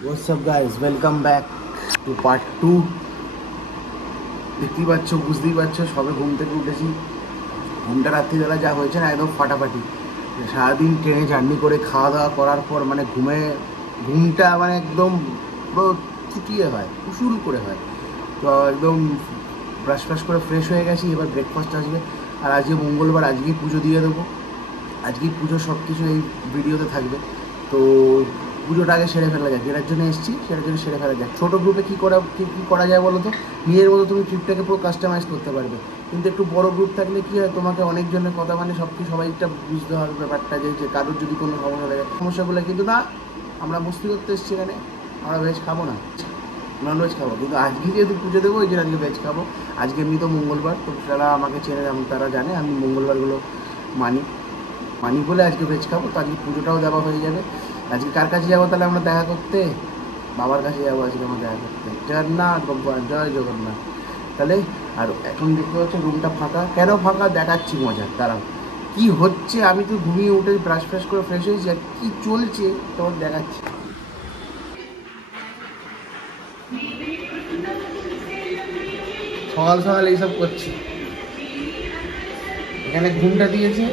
What's up guys, welcome back to part 2। দেখতেই পাচ্ছ, বুঝতেই পারছো, সবে ঘুম থেকে উঠেছি। ঘুমটা রাত্রিবেলা যা হয়েছে না, একদম ফাটাফাটি। সারাদিন ট্রেনে জার্নি করে খাওয়া দাওয়া করার পর মানে ঘুমটা মানে একদম পুরো চুটিয়ে হয়, উসুল করে হয়। তো একদম ব্রাশ ফ্রাশ করে ফ্রেশ হয়ে গেছি, এবার ব্রেকফাস্ট আসবে। আর আজকে মঙ্গলবার, আজকেই পুজো দিয়ে দেবো। আজকেই পুজো, সব কিছু এই ভিডিওতে থাকবে। তো পুজোটা আগে সেরে ফেলা যায়, যেটার জন্য এসেছি সেটার জন্য সেরে ফেলা যায়। ছোটো গ্রুপে কী করা যায় বলো তো? নিজের মতো তুমি ট্রিপটাকে পুরো কাস্টমাইজ করতে পারবে। কিন্তু একটু বড় গ্রুপ থাকলে কী হয়, তোমাকে অনেকজনের কথা মানে সবাইটা বুঝতে হবে ব্যাপারটা, যে কারোর যদি কোনো সমস্যা থাকে, সমস্যাগুলো কিন্তু না। আমরা মস্তি করতে এসেছি এখানে, আমরা ভেজ খাবো না, ননভেজ খাবো। কিন্তু আজকে যেহেতু পুজো দেবো, ওই জন্য আজকে ভেজ খাবো। আজকে এমনি তো মঙ্গলবার, তো যারা আমাকে চেনে তারা জানে আমি মঙ্গলবারগুলো মানি বলে আজকে ভেজ খাবো। তো আজকে পুজোটাও দেওয়া হয়ে যাবে। আজকে কার কাছে যাবো তাহলে আমরা দেখা করতে? বাবার কাছে যাবো আজকে আমরা দেখা করতে। জগন্নাথ ভগবান, জয় জগন্নাথ। তাহলে আর এখন দেখতে পাচ্ছ রুমটা ফাঁকা। কেন ফাঁকা দেখাচ্ছি মজা, দাঁড়াও। কি হচ্ছে, আমি তো ঘুমিয়ে উঠে ব্রাশ ফ্রাশ করে ফ্রেশ হয়েছি, আর কী চলছে তখন দেখাচ্ছি। সকাল সকাল এইসব করছি, এখানে ঘুমটা দিয়েছে।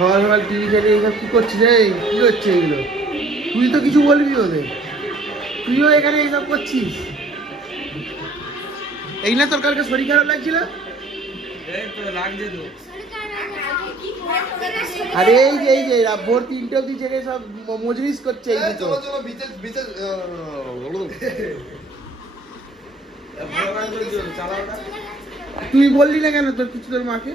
সকাল সকাল টিভি ছেড়ে এইসব কী করছিস রে? কী হচ্ছে এগুলো? তুই তো কিছু বলবি ওদের, তুইও এখানে এইসব করছিস। এই না তোর কালকে শরীর খারাপ লাগছিল? আরে এই যে ভোর 3টে অব্দি জেগে সব মজলিস করছে। এই তো তুই বললি না কেন তোর কিছু, তোর মাকে?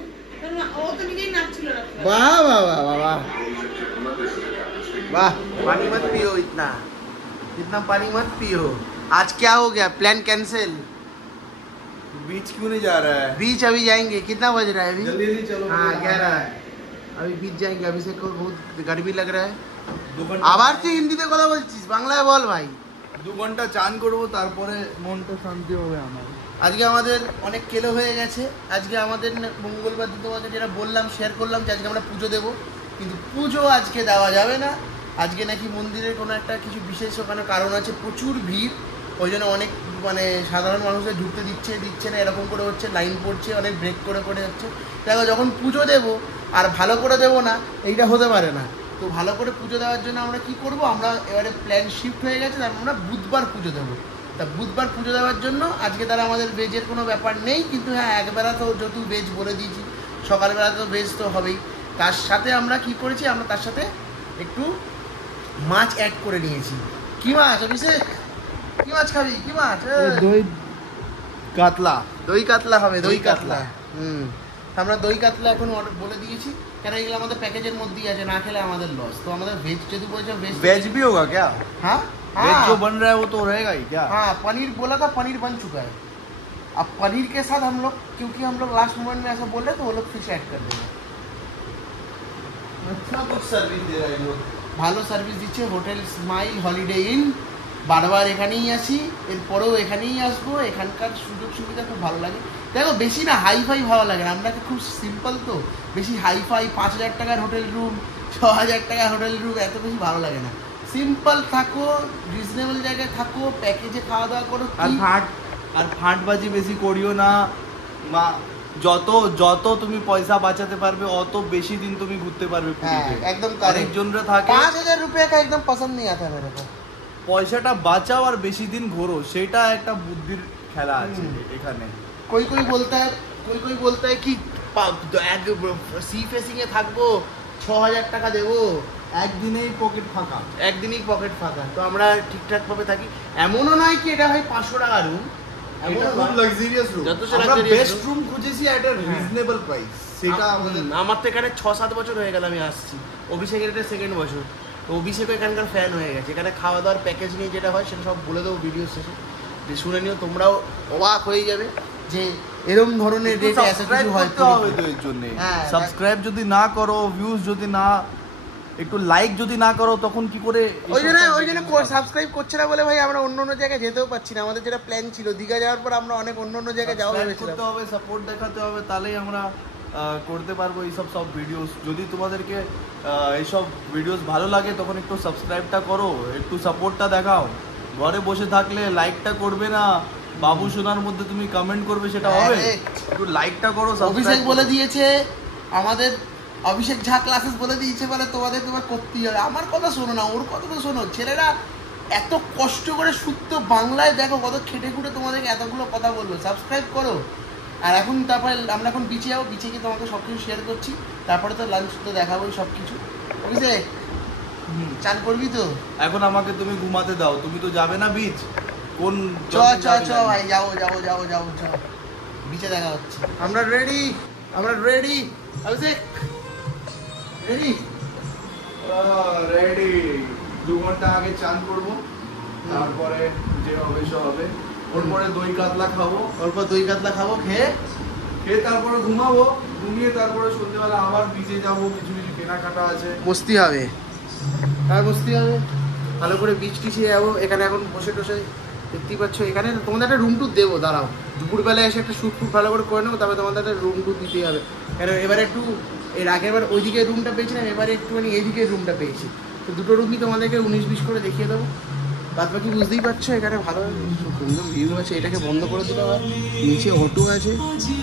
वाह वाह वाह वाह वाह वाह, पानी मत पियो इतना पानी मत पियो। आज क्या हो गया, प्लान कैंसिल? बीच क्यों नहीं जा रहा है? बीच अभी जाएंगे। कितना बज रहा है अभी? जल्दी जल्दी चलो। हाँ 11 है, अभी बीच जाएंगे। अभिषेक को बहुत गर्मी लग रहा है। 2 घंटा আবার তুই হিন্দিতে কথা বলছিস, বাংলায় বল ভাই। 2 ঘন্টা চান করবো, তারপরে মনটা শান্তি হবে আমার। আজকে আমাদের অনেক কেলো হয়ে গেছে। আজকে আমাদের মঙ্গলবার দিন তোমাকে যেটা বললাম, শেয়ার করলাম যে আজকে আমরা পুজো দেবো, কিন্তু পুজো আজকে দেওয়া যাবে না। আজকে নাকি মন্দিরের কোনো একটা কিছু বিশেষ ওখানে কারণ আছে, প্রচুর ভিড়। ওই জন্য অনেক মানে সাধারণ মানুষদের ঢুকতে দিচ্ছে না, এরকম করে হচ্ছে, লাইন পড়ছে, অনেক ব্রেক করে হচ্ছে। দেখো, যখন পুজো দেবো আর ভালো করে দেবো না, এইটা হতে পারে না। তো ভালো করে পুজো দেওয়ার জন্য আমরা কি করব, আমরা এবারে প্ল্যান শিফট হয়ে গেছে, তারপর আমরা বুধবার পুজো দেবো। তা বুধবার পুজো দেওয়ার জন্য আজকে তারা আমাদের ভেজের কোনো ব্যাপার নেই, কিন্তু হ্যাঁ একবেলা তো যেহেতু ভেজ বলে দিয়েছি, সকালবেলা তো ভেজ তো হবেই। তার সাথে আমরা কি করেছি, আমরা তার সাথে একটু মাছ অ্যাড করে নিয়েছি। কি মাছ অভিষেক? কি মাছ খাবি? কি মাছ? দই কাতলা। দই কাতলা হবে, দই কাতলা। আমরা দই কাতলা এখন অর্ডার বলে দিয়েছি, কেন এগুলো আমাদের প্যাকেজের মধ্যেই আছে, না খেলে আমাদের লস। তো আমাদের ভেজ যেহেতু বলছে, वेज भी होगा क्या? हाँ वेज जो बन रहा है वो तो रहेगा ही क्या? हाँ, पनीर बोला था, पनीर बन चुका है। अब पनीर के साथ हम लोग, क्योंकि हम लोग लास्ट मोमेंट में ऐसा बोल रहे तो वो लोग फिश ऐड कर देंगे। अच्छा कुछ सर्विस दे रहे हैं लोग। ভালো সার্ভিস দিচ্ছে হোটেল স্মাইল হলিডে ইন। বারবার এখানেই আসি, এরপরেও এখানেই আসবো। এখানকার সুযোগ সুবিধা খুব ভালো লাগে। দেখো, বেশি না হাইফাই ভালো লাগে না, আমরা খুব সিম্পল। তো বেশি হাইফাই 5000 টাকার হোটেল রুম, 6000 টাকার হোটেল রুম এত বেশি ভালো লাগে না। সিম্পল থাকো, রিজনেবল জায়গায় থাকো, প্যাকেজে খাওয়া দাওয়া করো। আর ফাঁটবাজি বেশি করিও না। যত যত তুমি পয়সা বাঁচাতে পারবে, অত বেশি দিন তুমি ঘুরতে পারবে পুরীতে। একদম অনেকজনরা থাকে 5000 रुपये का एकदम पसंद नहीं आता मेरे को। পয়সাটা বাঁচাও আর বেশি দিন ঘোরো, সেটা একটা বুদ্ধির খেলা আছে এখানে। कोई बोलता है कि सी फेसिंग এ থাকবো, 6000 টাকা দেবো, একদিনেই পকেট ফাঁকা। একদিনই পকেট ফাঁকা। তো আমরা ঠিকঠাক ভাবে থাকি। এমনও নয় কি এটা হয় 500 টাকা রুম, এটা খুব লাক্সারিয়াস রুম। আমরা বেস্ট রুম খুঁজেছি এট আ রিজনেবল প্রাইস। সেটা আমার তো এখানে 6-7 বছর হয়ে গেল আমি আসছি। অভিষেকের এটা সেকেন্ড বছর। তো অভিষেকও এখানকার ফ্যান হয়ে গেছে। এখানে খাওয়া দাওয়ার প্যাকেজ নিয়ে যেটা হয় সেটা সব বলে দেবো ভিডিও শেষে, যে শুনে নিও, তোমরাও অবাক হয়ে যাবে যে এরকম ধরনের রেট এত কিছু হয়। তো এর জন্য সাবস্ক্রাইব যদি না করো, ভিউজ যদি না, একটু লাইক যদি না করো, তখন কি করে? ওই জন্য সাবস্ক্রাইব করছে না বলে ভাই আমরা অন্য জায়গায় যেতেও পাচ্ছি না। আমাদের যেটা প্ল্যান ছিল দীঘা যাওয়ার পর, আমরা অনেক অন্য জায়গায় যাওয়া ভেবেছিলাম। করতে হবে, সাপোর্ট দেখাতে হবে, তাহলেই আমরা করতে পারবো এইসব সব ভিডিওস। যদি তোমাদেরকে এইসব ভিডিওস ভালো লাগে তখন একটু সাবস্ক্রাইবটা করো, একটু সাপোর্টটা দেখাও। ঘরে বসে থাকলে লাইকটা করবে না, বাবু সোনার মধ্যে তুমি কমেন্ট করবে সেটা হবে? একটু লাইকটা করো। অভিষেক বলে দিয়েছে, আমাদের অভিষেক ঝা ক্লাসেস বলে দিয়েছে, বলে তোমাদের তোমার করতেই হবে। আমার কথা শোনো না, ওর কথা তো শোনো। ছেলেরা এত কষ্ট করে শুদ্ধ বাংলায় দেখো, কত খেটে খুঁটে তোমাদেরকে এতগুলো কথা বললো। সাবস্ক্রাইব করো। আর এখন তারপরে আমরা এখন বিচে যাবো, বিচে গিয়ে তোমাকে সব কিছু শেয়ার করছি। তারপরে তো লাঞ্চ তো দেখাবোই সব কিছু। অভিষেক চান করবি তো? এখন আমাকে তুমি ঘুমাতে দাও, তুমি তো যাবে না বিচ। কোন চ চ চ ভাই, যাবো যাবো যাবো যাবো, চ বিচে দেখা হচ্ছে। আমরা রেডি, আমরা রেডি। অভিষেক রেডি? রেডি। 2 ঘন্টা আগে চান করবো, তারপরে যে হবে সব হবে। ওর পরে দই কাতলা খাবো, অল্প দই কাতলা খাবো, খেয়ে তারপরে ঘুমাবো। ঘুমিয়ে তারপরে সন্ধ্যেবেলা আবার বিচে যাবো, কিছু কিছু কেনাকাটা আছে। মস্তি হবে, আর মস্তি হবে। ভালো করে বিচ টিচে যাবো। এখানে এখন বসে টসে দেখতেই পাচ্ছ, এখানে তোমাদের একটা রুম টুর দেবো। দাঁড়াও, দুপুরবেলায় এসে একটা শ্যুট ফুট ভালো করে করে নেবো, তবে তোমাদের একটা রুম টুর দিতেই হবে। কারণ এবারে একটু এর আগের বার ওইদিকে রুমটা পেয়েছিলাম, এবারে একটুখানি এইদিকে রুমটা পেয়েছি। তো দুটো রুমই তোমাদেরকে 19-20 করে দেখিয়ে দেবো। বাদ বাকি বুঝতেই পারছো, এখানে ভালো সুন্দর ভিউ আছে। এটাকে বন্ধ করে দিতে হবে। নিচে অটো আছে,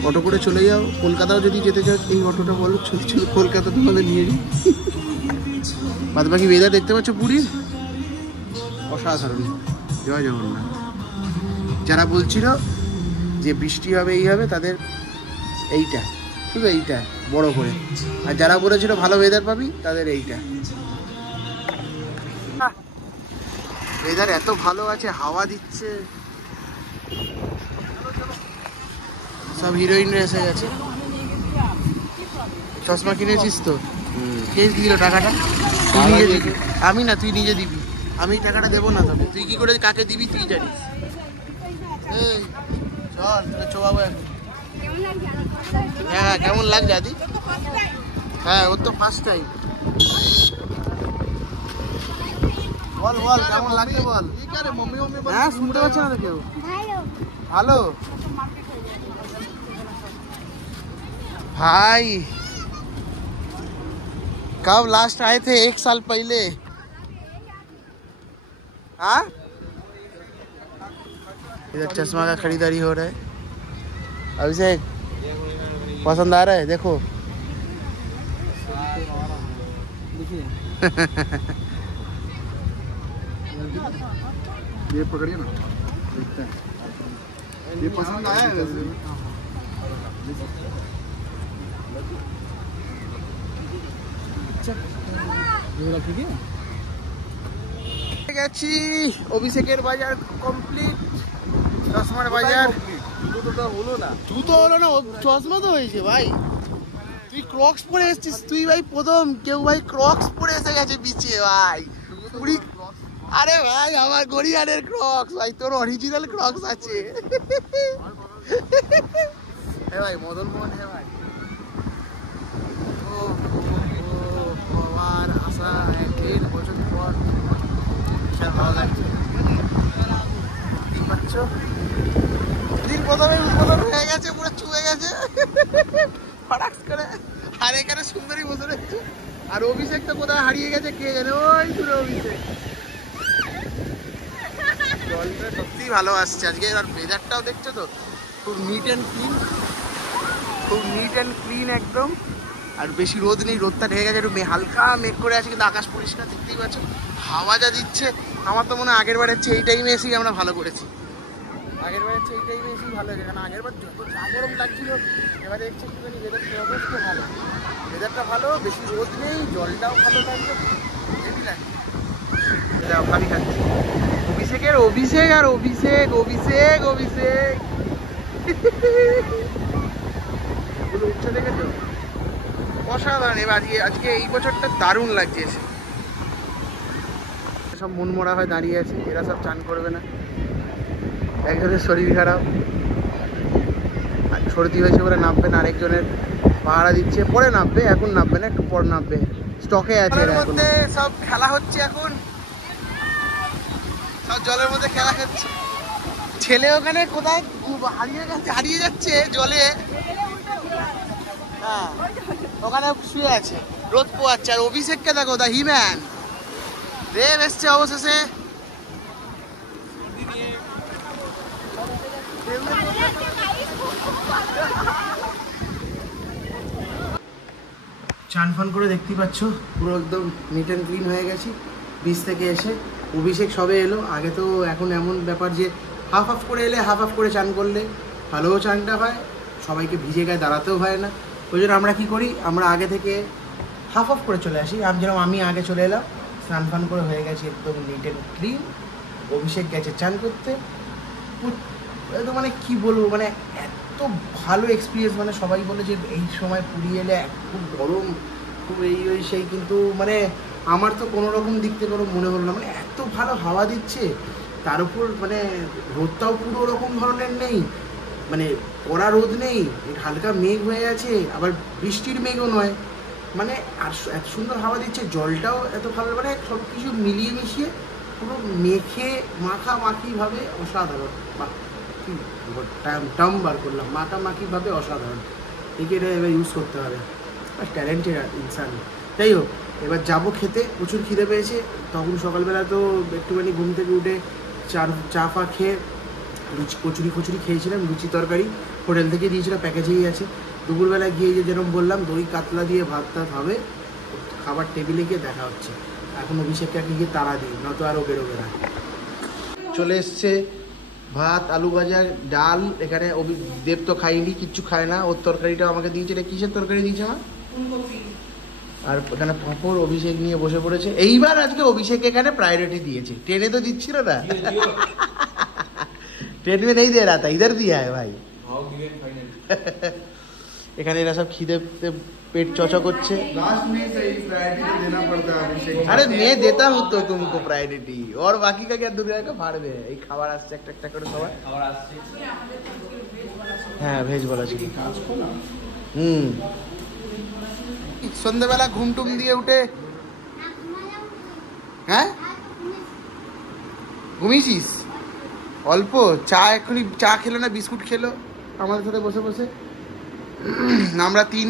অটো করে চলে যাও। কলকাতাও যদি যেতে চাও, এই অটোটা বলো, চল কলকাতা তোমাদের নিয়ে যাই। বাদ বাকি ওয়েদার দেখতে পাচ্ছ পুরীর, অসাধারণ। জয় জগন্নাথ। যারা বলছিল যে বৃষ্টি হবে এই হবে, তাদের এইটা, শুধু এইটা বড় করে। আর যারা বলেছিল ভালো ওয়েদার পাবি, তাদের এইটা। ওয়েদার এত ভালো আছে, হাওয়া দিচ্ছে, সব হিরোইনরা এসে গেছে। চশমা কিনেছিস তো? কে দিল টাকাটা? তুই নিজে দিবি। আমি না, তুই নিজে দিবি। আমি টাকাটা দেবো না তোকে। তুই কি করে কাকে দিবি তুই জানিস। এই চল, তোকে চোবাবো এখন। হ্যাঁ, কেমন লাগছে আদি? হ্যাঁ, ওর তো ফার্স্ট টাইম। বল বল, কেমন লাগছে বল। হ্যাঁ, শুনতে পাচ্ছে না তো কেউ। ভালো भाई, कब लास्ट आए थे? 1 साल पहले। हाँ, इधर चश्मा का खरीदारी हो रहा है। अभिषेक पसंद आ रहा है? देखो ये पकड़िए ना, देखते हैं। ये पसंद आया है वैसे। গেছি অভিষেকের বাজার কমপ্লিট। চশমার বাজার জুতোটা হলো না, জুতো হলো না, চশমা তো হয়েছে ভাই। তুই ক্রক্স পরে এসেছিস, তুই ভাই প্রথম কেউ ভাই ক্রক্স পরে এসে গেছে বিচে ভাই। পুরি, আরে ভাই আমার গড়িয়ারের ক্রক্স ভাই, তোর অরিজিনাল ক্রক্স আছে। হ্যাঁ ভাই, মদন মোহন। হ্যাঁ ভাই, আবার আসা 1-1.5 বছর পর, বিশাল ভালো লাগছে। পাচ্ছ দিন প্রথমে উদ্বোধন হয়ে গেছে, পুরো চুয়ে গেছে ফটাক্স করে। আর এখানে সুন্দরী বসে রয়েছে। আর অভিষেক তো কোথায় হারিয়ে গেছে কে জানে, ওই দূরে অভিষেক। জলটা সত্যিই ভালো আসছে আজকে। আর ওয়েদারটাও দেখছো তো, খুব নিট অ্যান্ড ক্লিন, খুব নিট অ্যান্ড ক্লিন একদম। আর বেশি রোদ নেই, রোদটা ঢেকে গেছে, একটু হালকা মেঘ করে আছে, কিন্তু আকাশ পরিষ্কার দেখতেই পাচ্ছ। হাওয়া যা দিচ্ছে, আমার তো মনে হয় আগের বার হচ্ছে এই টাইমে এসেই আমরা ভালো করেছি। আগের বার হচ্ছে এই টাইমে এসেই ভালো হয়েছে, কারণ আগের বার যত যা গরম লাগছিল, এবারে দেখছি একটুখানি ওয়েদারটা যথেষ্ট ভালো। ওয়েদারটা ভালো, বেশি রোদ নেই, জলটাও ভালো লাগছে, হেভি লাগছে। ভাবি খাচ্ছি অভিষেকের, অভিষেক আর অভিষেক, অভিষেক অভিষেক এগুলো উঠছে দেখেছো, অসাধারণ। এবার আজকে এই বছরটা দারুণ লাগছে এসে। সব মন মরা হয় দাঁড়িয়ে আছে, এরা সব চান করবে না। একজনের শরীর খারাপ, সর্দি হয়েছে বলে নামবে না, আরেকজনের পাহারা দিচ্ছে, পরে নামবে, এখন নামবে না, একটু পর নামবে, স্টকে আছে। এর মধ্যে সব খেলা হচ্ছে এখন, সব জলের মধ্যে খেলা হচ্ছে। ছেলে ওখানে কোথায় হারিয়ে যাচ্ছে জলে। হ্যাঁ ওখানে শুয়ে আছে, রোদ পোয়াচ্ছে। আর অভিষেককে দেখো, দা হিম্যান দেব এসছে অবশেষে। চান ফান করে দেখতেই পাচ্ছ পুরো একদম নিট অ্যান্ড ক্লিন হয়ে গেছি বিচ থেকে এসে। অভিষেক সবে এলো, আগে তো এখন এমন ব্যাপার যে হাফ হাফ করে এলে হাফ হাফ করে চান করলে ভালোও চানটা হয়, সবাইকে ভিজে গায়ে দাঁড়াতেও হয় না। ওই জন্য আমরা কী করি, আমরা আগে থেকে হাফ হাফ করে চলে আসি। যেরকম আমি আগে চলে এলাম, স্নান ফান করে হয়ে গেছি একদম নিট অ্যান্ড ক্লিন। অভিষেক গেছে চান করতে। একদম মানে কী বলবো, মানে এত ভালো এক্সপিরিয়েন্স। মানে সবাই বলে যে এই সময় পুরী এলে খুব গরম, খুব এই ওই সেই, কিন্তু মানে আমার তো কোনো রকম দিক থেকে কোনো মনে হলো না। মানে এত ভালো হাওয়া দিচ্ছে, তার উপর মানে রোদটাও পুরো ওরকম ধরনের নেই, মানে কড়া রোদ নেই, হালকা মেঘ হয়ে আছে, আবার বৃষ্টির মেঘও নয়। মানে আর এত সুন্দর হাওয়া দিচ্ছে, জলটাও এত ভালো, মানে সব কিছু মিলিয়ে মিশিয়ে পুরো মেখে মাখামাখিভাবে অসাধারণ। কি টার্ম বার করলাম, মাখামাখিভাবে অসাধারণ। এটা এবার ইউজ করতে হবে, ট্যালেন্টেড ইনসান। যাই হোক, এবার যাবো খেতে, প্রচুর খিদে পেয়েছে। তখন সকালবেলা তো একটুখানি ঘুম থেকে উঠে চা ফা খেয়ে কচুরি খেয়েছিলাম, লুচি তরকারি হোটেল থেকে দিয়েছিল, প্যাকেজেই আছে। দুপুরবেলা গিয়ে যে যেরকম বললাম দই কাতলা দিয়ে ভাত টাত হবে, খাবার টেবিলে গিয়ে দেখা হচ্ছে। এখন অভিষেককে গিয়ে তাড়া দিই, নয়তো আরও বেরোবে না। চলে এসছে ভাত, আলু ভাজা, ডাল। এখানে দেব তো খাইনি, কিচ্ছু খায় না, ওর তরকারিটা আমাকে দিয়েছে। এটা কিসের তরকারি দিয়েছে আমার? আর এখানে পাঁপড়। অভিষেক নিয়ে বসে পড়েছে। এইবার আজকে অভিষেক এখানে প্রায়োরিটি দিয়েছে, ট্রেনে তো দিচ্ছিল না। ट्रेन में नहीं दे रहा था, इधर दिया है भाई। এখানে এরা সব খিদে पेट चौचा করছে। लास्ट में सही प्रायोरिटी देना पड़ता है अभिषेक। अरे मैं देता हूँ तो तुमको प्रायोरिटी, और बाकी का क्या दुनिया का भाड़ में। এই খাবার আসছে একটা একটা করে সবাই। খাবার আসছে, হ্যাঁ ভেজ বলা ছিল। সন্ধ্যাবেলা ঘুমটুম দিয়ে উঠে, হ্যাঁ ঘুমিয়েছিস অল্প? চা এখনই চা খেলো না, বিস্কুট খেলো আমাদের সাথে বসে বসে। আমরা তিন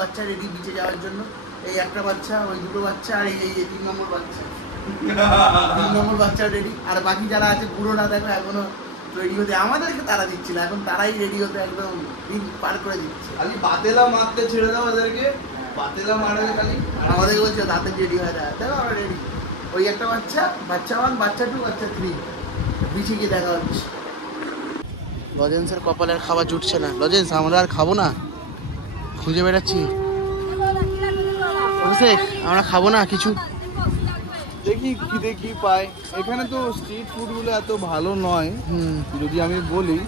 বাচ্চা রেডি বিচে যাওয়ার জন্য। এই একটা বাচ্চা, ওই দুটো বাচ্চা, আর এই 3 নম্বর বাচ্চা। 3 নম্বর বাচ্চা রেডি। আর বাকি যারা আছে পুরোটা দেখো এখনো রেডি হতে আমাদেরকে তারা দিচ্ছিল, এখন তারাই রেডি হতে একদম দিন পার করে দিচ্ছে। খালি বাতেলা মারতে ছেড়ে দাও ওদেরকে, বাতেলা মারবে খালি। আমাদেরকে বলছে তাতে রেডি হয়ে যায়, দেখো আমরা রেডি। ওই একটা বাচ্চা 1, বাচ্চা 2, বাচ্চা 3 বিচে গিয়ে দেখা হচ্ছে। লজেন্সের কপালের খাবার জুটছে না। লজেন্স আমরা আর খাবো না, খুঁজে বেড়াচ্ছি। অভিষেক আমরা খাবো না কিছু, দেখি খিদে কি পাই। এখানে তো স্ট্রিট ফুডগুলো এত ভালো নয়, যদি আমি বলি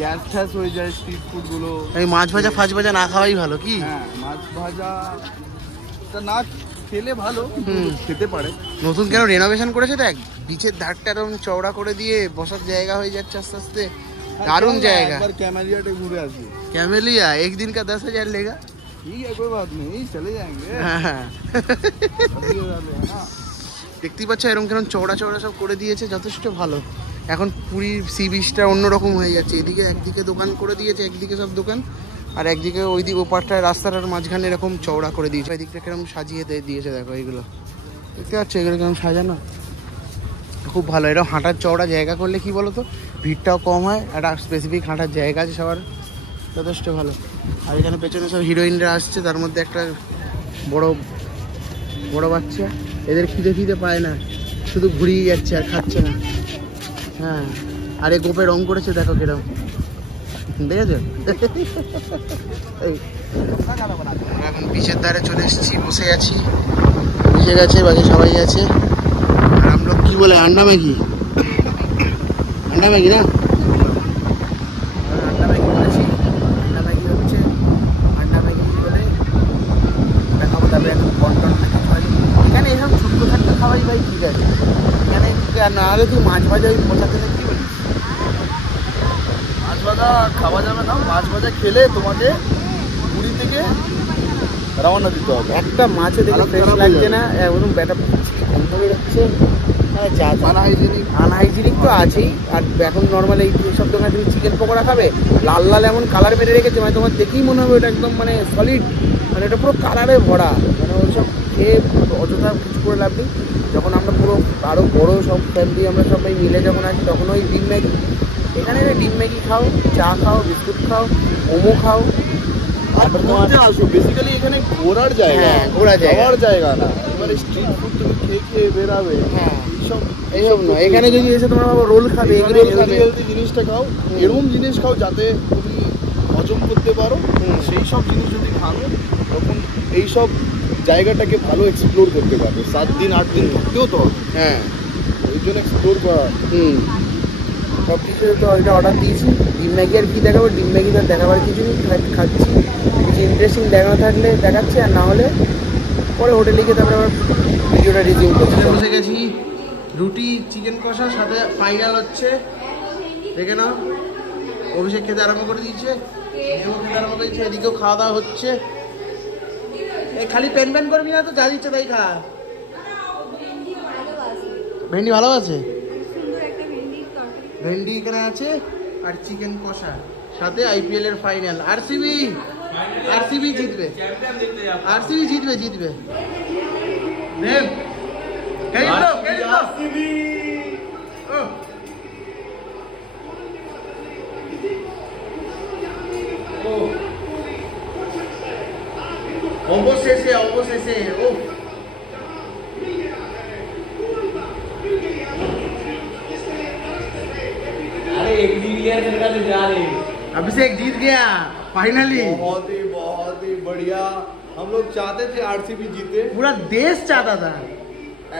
গ্যাস ট্যাস হয়ে যায় স্ট্রিট ফুডগুলো। এই মাছ ভাজা ফাজ ভাজা না খাওয়াই ভালো। কি হ্যাঁ, মাছ ভাজা না খেলে ভালো, খেতে পারে। নতুন কেন রেনোভেশন করেছে দেখ, বিচের ধারটা এরকম চওড়া করে দিয়ে বসার জায়গা হয়ে যাচ্ছে আস্তে আস্তে, দারুণ জায়গা। একবার ক্যামেলিয়াতে ঘুরে আসি। कैमेलिया एक दिन का 10,000 लेगा। ठीक है, कोई बात नहीं, चले जाएंगे। দেখতেই পাচ্ছ এরকম কেন চওড়া চওড়া সব করে দিয়েছে, যথেষ্ট ভালো। এখন পুরীর সি বিচটা অন্যরকম হয়ে যাচ্ছে। এদিকে একদিকে দোকান করে দিয়েছে, একদিকে সব দোকান, আর একদিকে ওই দিকে ওপারটায় রাস্তাটার মাঝখানে এরকম চওড়া করে দিয়েছে। ওই দিকটা কিরকম সাজিয়ে দিয়েছে দেখো, এইগুলো দেখতে পাচ্ছ, এগুলো কেমন সাজানো, খুব ভালো। এরকম হাঁটার চওড়া জায়গা করলে কি বলো তো, ভিড়টাও কম হয়, একটা স্পেসিফিক হাঁটার জায়গা আছে সবার, যথেষ্ট ভালো। আর এখানে পেছনে সব হিরোইনরা আসছে, তার মধ্যে একটা বড় বাচ্চা। এদের খিদে পায় না, শুধু ঘুরিয়ে যাচ্ছে আর খাচ্ছে না। হ্যাঁ, আর এই গোপে রং করেছে দেখো কিরম, দেখেছো? এখন বিচের ধারে চলে এসেছি, বসে আছি, বুঝে গেছে বাকি সবাই আছে। আর আমরা কি বলে আন্ডা ম্যাগি না, আন্ডা ম্যাগি বলেছি। আন্ডা ম্যাগি হচ্ছে আন্ডা ম্যাগি বলে দেখাবো। তারপরে এখন কন্টন এখানে এসব ছোট্ট খাওয়াই ভাই ঠিক আছে। এখানে না হলে তুই মাছ ভাজা ওই পোষাতে কি বলিস? মাছ ভাজা খাওয়া যাবে না, মাছ ভাজা খেলে তোমাকে পুরী থেকে রওনা দিতে হবে। একটা মাছে দেখে ফ্রেশ লাগছে না, ওরকম ব্যাটা গন্ধ বেরোচ্ছে। যা আনহাইজেনিক। আনহাইজিনিক তো আছেই। আর এখন নর্মাল এই সব দোকানে তুমি চিকেন পকোড়া খাবে, লাল লাল এমন কালার মেরে রেখেছে, মানে তোমার দেখেই মনে হবে ওটা একদম মানে সলিড, মানে এটা পুরো কালারে ভরা। মানে ওইসব খেয়ে অযথা কিছু করে লাভ নেই। যখন আমরা পুরো আরও বড়ো সব ফ্যামিলি আমরা সবাই মিলে যখন আসি, তখন ওই ডিম ম্যাগি, এখানে ডিম ম্যাগি খাও, চা খাও, বিস্কুট খাও, মোমো খাও। আর ঘুরতে আসো, বেসিক্যালি এখানে ঘোরার জায়গা, হ্যাঁ, ঘোরার জায়গা। খাওয়ার জায়গা না। এবারে স্ট্রিট ফুড তুমি খেয়ে খেয়ে বেরাবে, হ্যাঁ, এইসব এইসব নয়। এখানে যদি এসে তোমরা রোল খাবে, এগুলো হেলদি জিনিসটা খাও, এরকম জিনিস খাও যাতে তুমি হজম করতে পারো। সেই সব জিনিস যদি খাও তখন এইসব জায়গাটাকে ভালো এক্সপ্লোর করতে পারবে। 7 দিন 8 দিন থাকতেও তো হবে। হ্যাঁ, ওই জন্য এক্সপ্লোর করা। সব কিছু তো এটা অর্ডার দিয়েছি। ডিম ম্যাগি আর কী দেখাবো, ডিম ম্যাগি তো দেখাবার কিছু নেই, খাচ্ছি। কিছু ইন্টারেস্টিং দেখানো থাকলে দেখাচ্ছি, আর না হলে পরে হোটেলে গিয়ে তারপরে আবার ভিডিওটা রিজিউম করছি। বসে গেছি, রুটি চিকেন কষার সাথে ফাইনাল হচ্ছে, দেখে নাও। অভিষেক খেতে আরম্ভ করে দিয়েছে, খেতে আরম্ভ করে দিয়েছে, এদিকেও খাওয়া দাওয়া হচ্ছে। এই খালি পেন পেন করবি না তো, যা দিচ্ছে তাই খা। ভেন্ডি ভালো আছে, ভেন্ডি এখানে আছে, আর চিকেন কষা সাথে IPL এর ফাইনাল। আরসিবি জিতবে, আরসিবি জিতবে। দেব অবশেষে ও अभिषेक जीत गया फाइनली। बहुत ही बढ़िया। हम लोग चाहते थे आरसीबी जीते, पूरा देश चाहता था,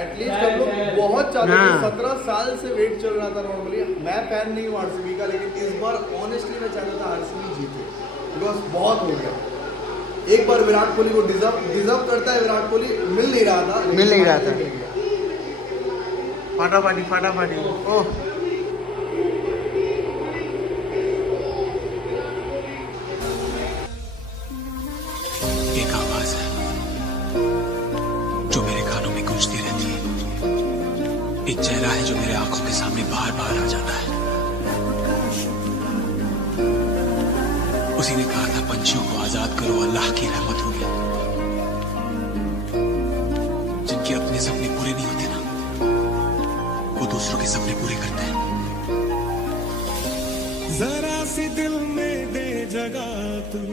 एटलीस्ट हम लोग बहुत चाहते थे। 17 साल से वेट चल रहा था नॉर्मली। मैं फैन नहीं हूँ आरसीबी का, लेकिन इस बार ऑनेस्टली मैं चाहता था आरसीबी जीते, बिकॉज बहुत हो गया। एक बार विराट कोहली को डिजर्व करता है। विराट कोहली मिल नहीं रहा था। फटाफटी ओह एक आवाज है जो मेरे कानों में गूंजती रहती है। एक चेहरा है जो मेरे आंखों के सामने बार बार आ जाता है। उसी ने कहा था पंछियों को आजाद करो, अल्लाह की रहमत होगी। जिनके अपने सपने पूरे नहीं होते ना, वो दूसरों के सपने पूरे करते हैं। जरा सी दिल में दे जगह तू।